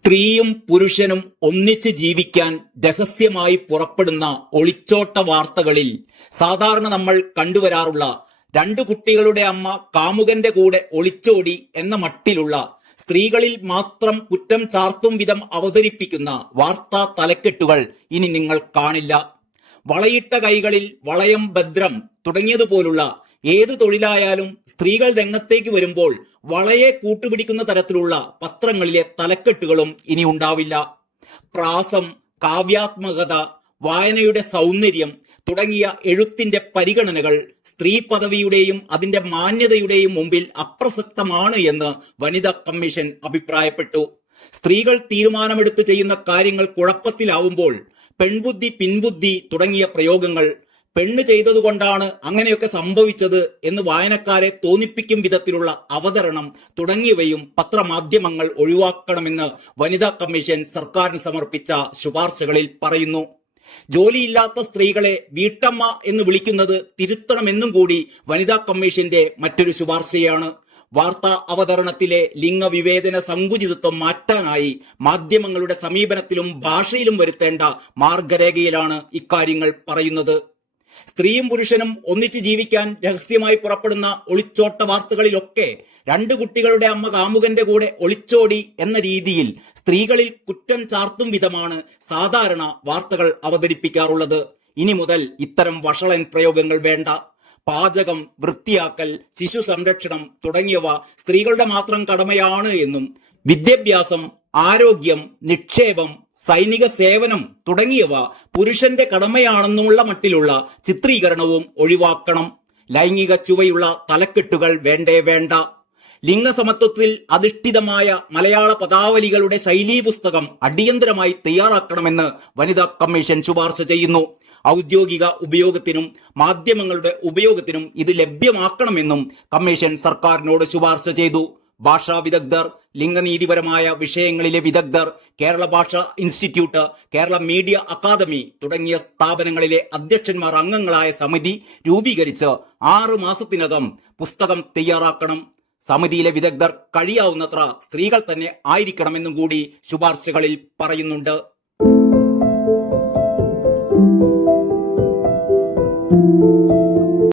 സ്ത്രീയും പുരുഷനും ഒന്നിച്ച് ജീവിക്കാൻ രഹസ്യമായി പുറപ്പെടുന്ന ഒളിച്ചോട്ട വാർത്തകളിൽ സാധാരണ നമ്മൾ കണ്ടുവരാറുള്ള രണ്ടു കുട്ടികളുടെ അമ്മ കാമുകന്റെ കൂടെ ഒളിച്ചോടി എന്ന മട്ടിലുള്ള സ്ത്രീകളിൽ മാത്രം കുറ്റം ചാർത്തും വിധം അവതരിപ്പിക്കുന്ന വാർത്താ തലക്കെട്ടുകൾ ഇനി നിങ്ങൾ കാണില്ല. വളയിട്ട കൈകളിൽ വളയം ഭദ്രം തുടങ്ങിയതുപോലുള്ള ഏതു തൊഴിലായാലും സ്ത്രീകൾ രംഗത്തേക്ക് വരുമ്പോൾ വളയെ കൂട്ടുപിടിക്കുന്ന തരത്തിലുള്ള പത്രങ്ങളിലെ തലക്കെട്ടുകളും ഇനി ഉണ്ടാവില്ല. പ്രാസം, കാവ്യാത്മകത, വായനയുടെ സൗന്ദര്യം തുടങ്ങിയ എഴുത്തിന്റെ പരിഗണനകൾ സ്ത്രീ പദവിയുടെയും അതിന്റെ മാന്യതയുടെയും മുമ്പിൽ അപ്രസക്തമാണ് എന്ന് വനിതാ കമ്മീഷൻ അഭിപ്രായപ്പെട്ടു. സ്ത്രീകൾ തീരുമാനമെടുത്ത് ചെയ്യുന്ന കാര്യങ്ങൾ കുഴപ്പത്തിലാവുമ്പോൾ പെൺബുദ്ധി, പിൻബുദ്ധി തുടങ്ങിയ പ്രയോഗങ്ങൾ, പെണ്ണ് ചെയ്തതുകൊണ്ടാണ് അങ്ങനെയൊക്കെ സംഭവിച്ചത് എന്ന് വായനക്കാരെ തോന്നിപ്പിക്കും വിധത്തിലുള്ള അവതരണം തുടങ്ങിയവയും പത്രമാധ്യമങ്ങൾ ഒഴിവാക്കണമെന്ന് വനിതാ കമ്മീഷൻ സർക്കാരിന് സമർപ്പിച്ച ശുപാർശകളിൽ പറയുന്നു. ജോലിയില്ലാത്ത സ്ത്രീകളെ വീട്ടമ്മ എന്ന് വിളിക്കുന്നത് തിരുത്തണമെന്നും കൂടി വനിതാ കമ്മീഷന്റെ മറ്റൊരു ശുപാർശയാണ്. വാർത്താ അവതരണത്തിലെ ലിംഗവിവേചന സങ്കുചിതത്വം മാറ്റാനായി മാധ്യമങ്ങളുടെ സമീപനത്തിലും ഭാഷയിലും വരുത്തേണ്ട മാർഗരേഖയിലാണ് ഇക്കാര്യങ്ങൾ പറയുന്നത്. സ്ത്രീയും പുരുഷനും ഒന്നിച്ച് ജീവിക്കാൻ രഹസ്യമായി പുറപ്പെടുന്ന ഒളിച്ചോട്ട വാർത്തകളിലൊക്കെ രണ്ടു കുട്ടികളുടെ അമ്മ കാമുകന്റെ കൂടെ ഒളിച്ചോടി എന്ന രീതിയിൽ സ്ത്രീകളിൽ കുറ്റം ചാർത്തും വിധമാണ് സാധാരണ വാർത്തകൾ അവതരിപ്പിക്കാറുള്ളത്. ഇനി മുതൽ ഇത്തരം വഷളൻ പ്രയോഗങ്ങൾ വേണ്ട. പാചകം, വൃത്തിയാക്കൽ, ശിശു സംരക്ഷണം തുടങ്ങിയവ സ്ത്രീകളുടെ മാത്രം കടമയാണ് എന്നും വിദ്യാഭ്യാസം, ആരോഗ്യം, നിക്ഷേപം, സൈനിക സേവനം തുടങ്ങിയവ പുരുഷന്റെ കടമയാണെന്നുള്ള മട്ടിലുള്ള ചിത്രീകരണവും ഒഴിവാക്കണം. ലൈംഗിക ചുവയുള്ള തലക്കെട്ടുകൾ വേണ്ട. ലിംഗസമത്വത്തിൽ അധിഷ്ഠിതമായ മലയാള പദാവലികളുടെ ശൈലീ പുസ്തകം അടിയന്തരമായി തയ്യാറാക്കണമെന്ന് വനിതാ കമ്മീഷൻ ശുപാർശ ചെയ്യുന്നു. ഔദ്യോഗിക ഉപയോഗത്തിനും മാധ്യമങ്ങളുടെ ഉപയോഗത്തിനും ഇത് ലഭ്യമാക്കണമെന്നും കമ്മീഷൻ സർക്കാരിനോട് ശുപാർശ ചെയ്തു. ഭാഷാ വിദഗ്ധർ, ലിംഗനീതിപരമായ വിഷയങ്ങളിലെ വിദഗ്ധർ, കേരള ഭാഷാ ഇൻസ്റ്റിറ്റ്യൂട്ട്, കേരള മീഡിയ അക്കാദമി തുടങ്ങിയ സ്ഥാപനങ്ങളിലെ അധ്യക്ഷന്മാർ അംഗങ്ങളായ സമിതി രൂപീകരിച്ച് 6 മാസത്തിനകം പുസ്തകം തയ്യാറാക്കണം. സമിതിയിലെ വിദഗ്ധർ കഴിയാവുന്നത്ര സ്ത്രീകൾ തന്നെ ആയിരിക്കണമെന്നും കൂടി ശുപാർശകളിൽ പറയുന്നുണ്ട്.